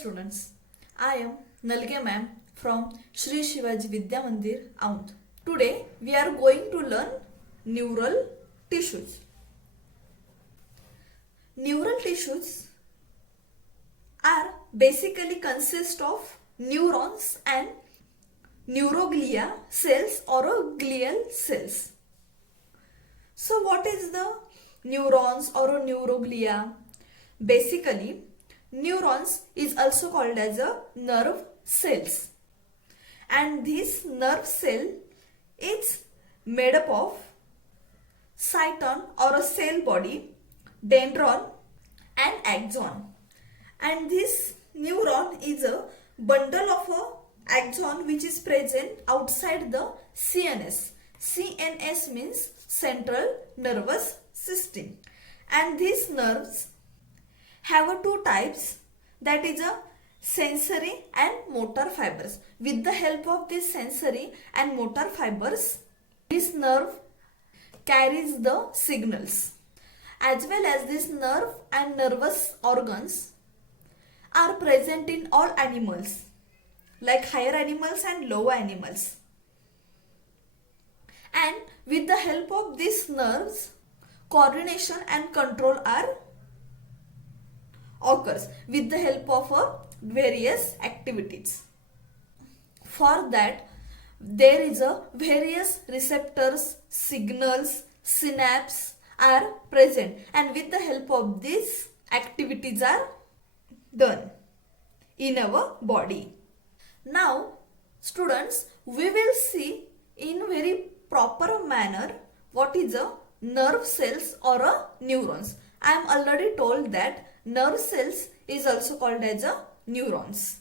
students, I am Nalge ma'am from Shri Shivaji Vidya Mandir, Aund. Today we are going to learn neural tissues. Neural tissues are basically consist of neurons and neuroglia cells or glial cells. So what is the neurons or neuroglia? Basically, neurons is also called as a nerve cells, and this nerve cell is made up of cyton or a cell body, dendron and axon, and this neuron is a bundle of a axon which is present outside the CNS. CNS means central nervous system, and these nerves have two types, that is a sensory and motor fibers. With the help of these sensory and motor fibers, this nerve carries the signals, as well as this nerve and nervous organs are present in all animals, like higher animals and lower animals. And with the help of these nerves, coordination and control occurs with the help of various activities. For that, there is a various receptors, signals, synapses are present, and with the help of these activities are done in our body. Now, students, we will see in very proper manner what is a nerve cells or a neurons. I am already told that nerve cells is also called as a neurons.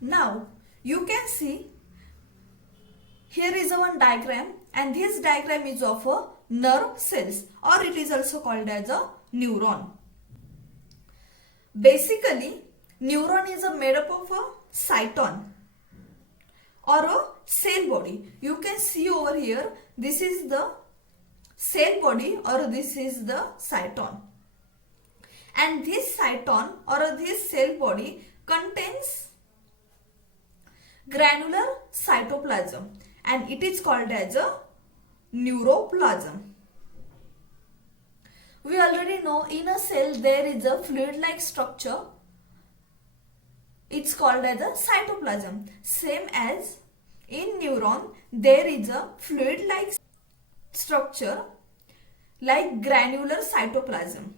Now you can see here is a one diagram, and this diagram is of a nerve cells, or it is also called as a neuron. Basically, neuron is made up of a cyton or a cell body. You can see over here, this is the cell body or this is the cyton, and this cyton or this cell body contains granular cytoplasm, and it is called as a neuroplasm. We already know in a cell there is a fluid like structure, it's called as a cytoplasm. Same as in neuron there is a fluid like structure like granular cytoplasm,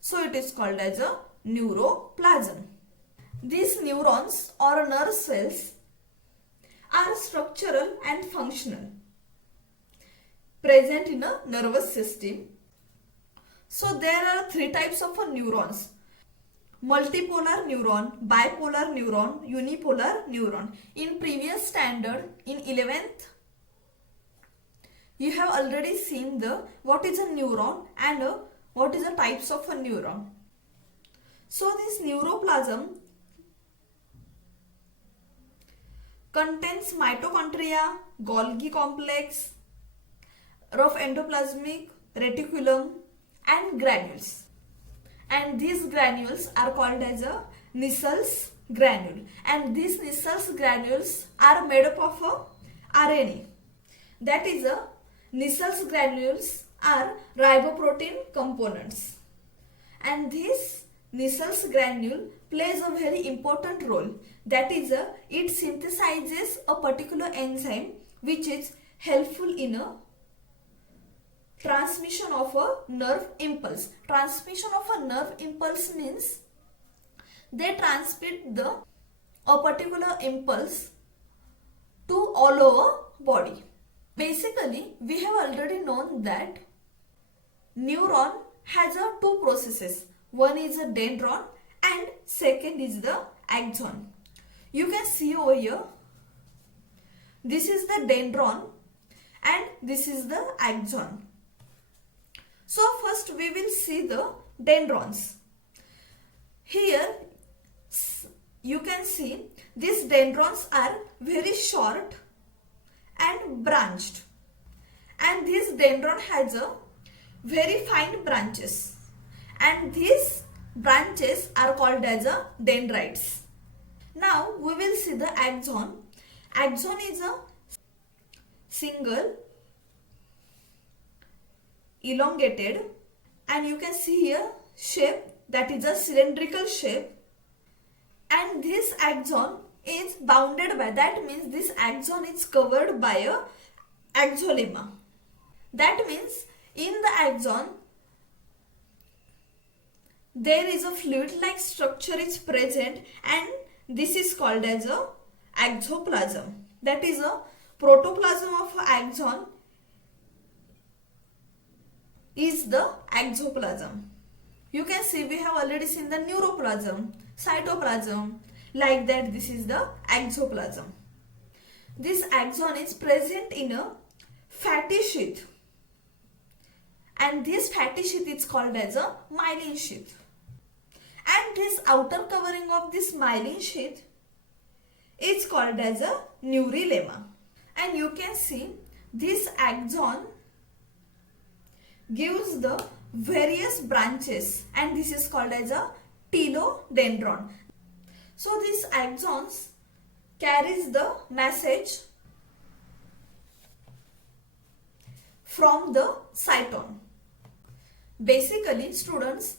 so it is called as a neuroplasm. These neurons or nerve cells are structural and functional, present in a nervous system. So there are three types of neurons: multipolar neuron, bipolar neuron, unipolar neuron. In previous standard, in 11th, you have already seen what is a neuron and what is the types of a neuron. So this neuroplasm contains mitochondria, Golgi complex, rough endoplasmic reticulum and granules. And these granules are called as a Nissal's granule, and these Nissal's granules are made up of a RNA. That is a Nissal's granules are riboprotein components, and this Nissal's granule plays a very important role. That is it synthesizes a particular enzyme which is helpful in a transmission of a nerve impulse. Transmission of a nerve impulse means they transmit a particular impulse to all over body. Basically, we have already known that neuron has two processes. One is a dendron and second is the axon. You can see over here, this is the dendron and this is the axon. So first we will see the dendrons. Here you can see these dendrons are very short and branched, and this dendron has a very fine branches, and these branches are called as a dendrites. Now we will see the axon. Axon is a single elongated, and you can see here shape, that is a cylindrical shape, and this axon is bounded by, that means this axon is covered by a axolemma. That means in the axon there is a fluid like structure is present, and this is called as a axoplasm. That is a protoplasm of axon is the axoplasm. You can see we have already seen the neuroplasm, cytoplasm, like that this is the axoplasm. This axon is present in a fatty sheath, and this fatty sheath is called as a myelin sheath. And this outer covering of this myelin sheath is called as a neurilemma. And you can see this axon gives the various branches, and this is called as a telodendron. So these axons carries the message from the cyton. Basically, students,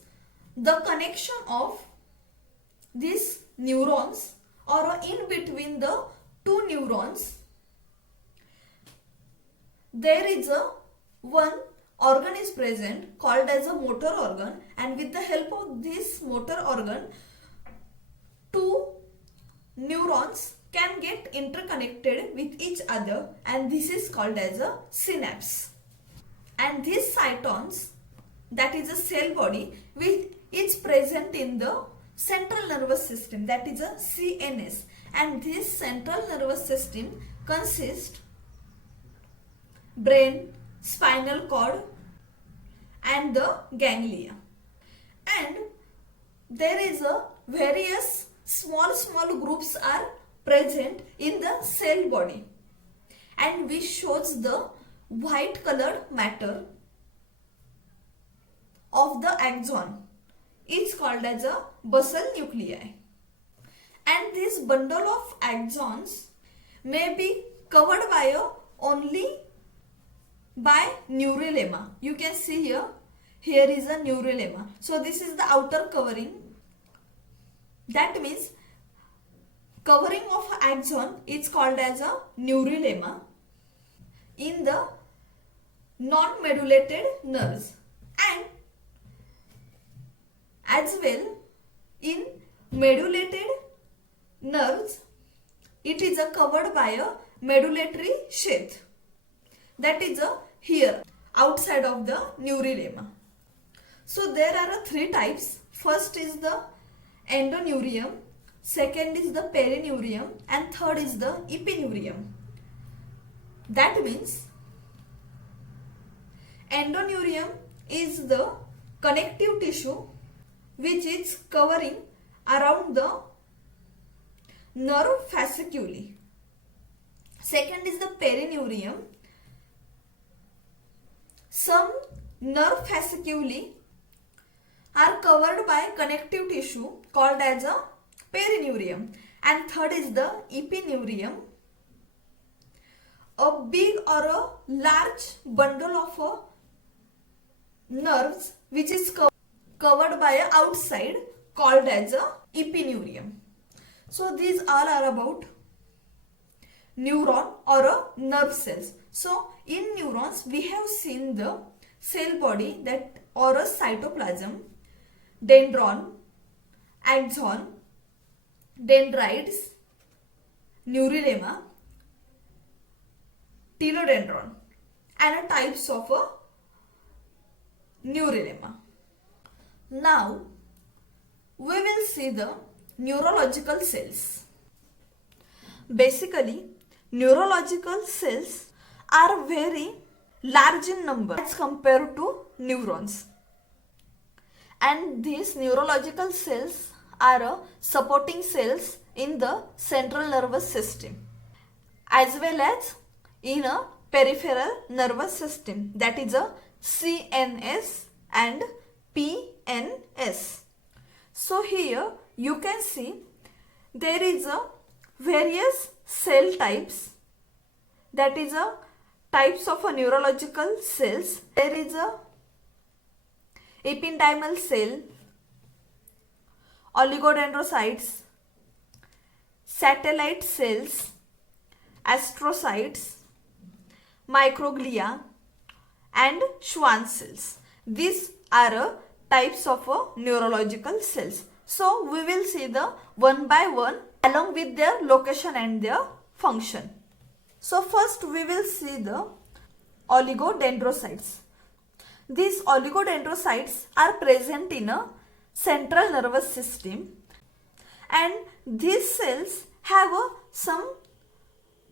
the connection of these neurons or in between the two neurons, there is a one organ is present called as a motor organ, and with the help of this motor organ, two neurons can get interconnected with each other, and this is called as a synapse. And these cytons, that is a cell body, which is present in the central nervous system, that is a CNS, and this central nervous system consists brain, spinal cord, and the ganglia. And there is a various small groups are present in the cell body, and which shows the white colored matter of the axon is called as a basal nuclei. And this bundle of axons may be covered by only by neurilemma. You can see here is a neurilemma. So this is the outer covering. That means covering of axon is called as a neurilemma in the non-medulated nerves, and as well in medulated nerves it is covered by a medullary sheath, that is here outside of the neurilemma. So there are three types. First is the endoneurium, second is the perineurium, and third is the epineurium. That means endoneurium is the connective tissue which is covering around the nerve fasciculi. Second is the perineurium. Some nerve fasciculi are covered by connective tissue called as a perineurium. And third is the epineurium. A big or a large bundle of nerves which is covered by a outside called as a epineurium. So these all are about neuron or a nerve cells. So in neurons we have seen the cell body, that or a cytoplasm, dendron, axon, dendrites, neurilemma, telodendron, and a types of a neurilemma. Now we will see the neurological cells. Basically, neurological cells are very large in number as compared to neurons, and these neurological cells are supporting cells in the central nervous system as well as in a peripheral nervous system, that is a CNS and PNS. So here you can see there is a various cell types, that is a types of a neurological cells. There is a ependymal cell, oligodendrocytes, satellite cells, astrocytes, microglia and Schwann cells. These are types of neurological cells. So we will see the one by one along with their location and their function. So first we will see the oligodendrocytes. These oligodendrocytes are present in a central nervous system, and these cells have some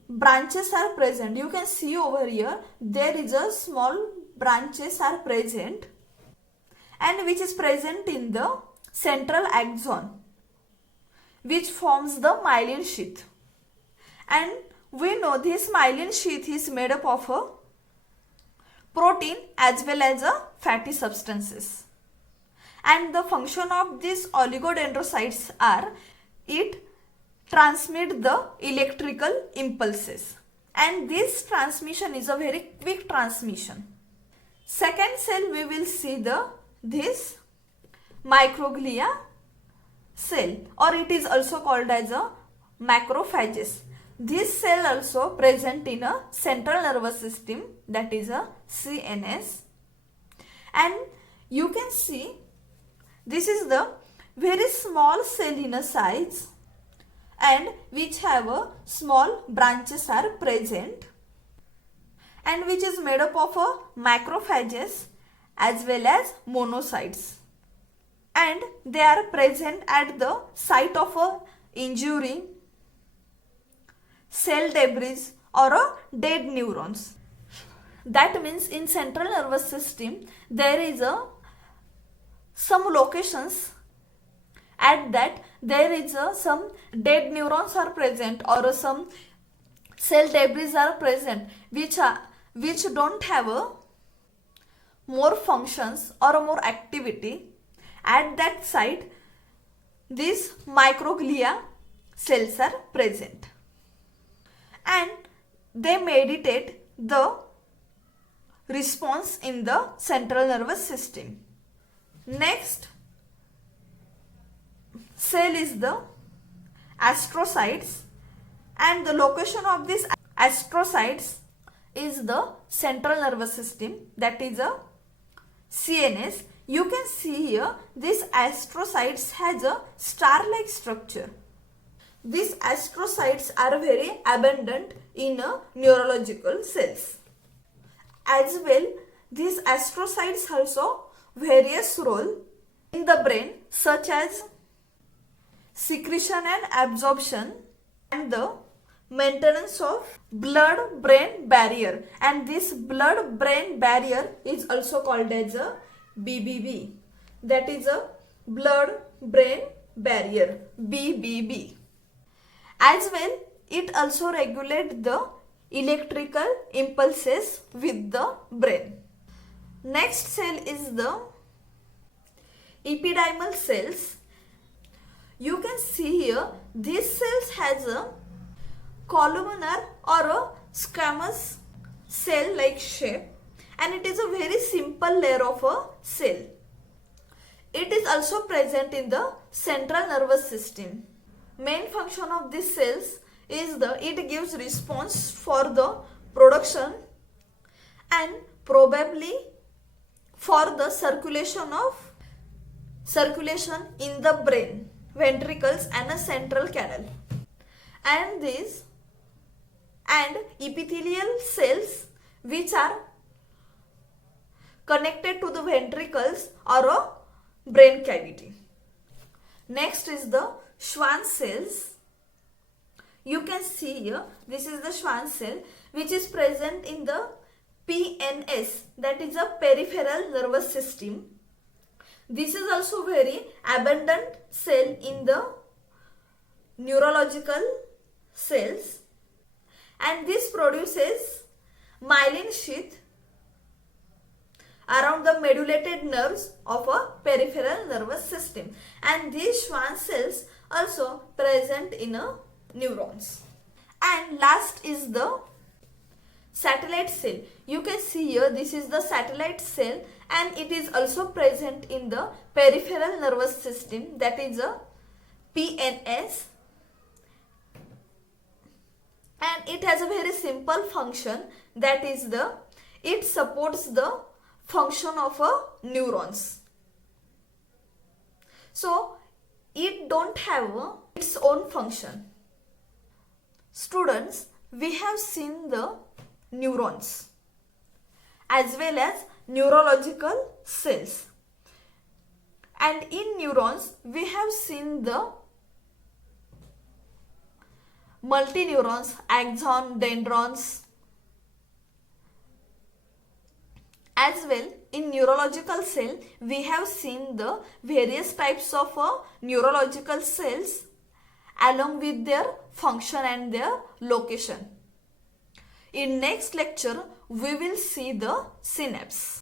branches are present. You can see over here there is a small branches are present, and which is present in the central axon, which forms the myelin sheath. And we know this myelin sheath is made up of a protein as well as a fatty substances. And the function of these oligodendrocytes are it transmit the electrical impulses, and this transmission is a very quick transmission. Second cell we will see this microglia cell, or it is also called as a macrophages. This cell also present in a central nervous system, that is a CNS, and you can see this is the very small cell in a size and which have a small branches are present, and which is made up of a macrophages as well as monocytes, and they are present at the site of a injury, cell debris or a dead neurons. That means in central nervous system there is some locations at that there is some dead neurons are present or some cell debris are present which don't have more functions or more activity. At that site these microglia cells are present, and they mediate the response in the central nervous system. Next cell is the astrocytes, and the location of these astrocytes is the central nervous system, that is a CNS. You can see here this astrocytes has a star-like structure. These astrocytes are very abundant in neurological cells. As well, these astrocytes also various role in the brain, such as secretion and absorption and the maintenance of blood-brain barrier, and this blood-brain barrier is also called as a BBB, that is a blood-brain barrier, BBB. As well, it also regulates the electrical impulses with the brain. Next cell is the ependymal cells. You can see here these cells has a columnar or a squamous cell like shape, and it is a very simple layer of a cell. It is also present in the central nervous system. Main function of these cells is it gives response for the production and probably for the circulation in the brain, ventricles and a central canal. And epithelial cells which are connected to the ventricles or a brain cavity. Next is the Schwann cells. You can see here this is the Schwann cell which is present in the PNS, that is a peripheral nervous system. This is also very abundant cell in the neurological cells, and this produces myelin sheath around the medullated nerves of a peripheral nervous system, and these Schwann cells also present in a neurons. And last is the satellite cell. You can see here, this is the satellite cell, and it is also present in the peripheral nervous system, that is a PNS, and it has a very simple function, that is it supports the function of a neurons. So it don't have its own function. Students, we have seen the neurons as well as neurological cells, and in neurons we have seen the multineurons, axon, dendrons. As well, in neurological cell, we have seen the various types of neurological cells along with their function and their location. In next lecture, we will see the synapse.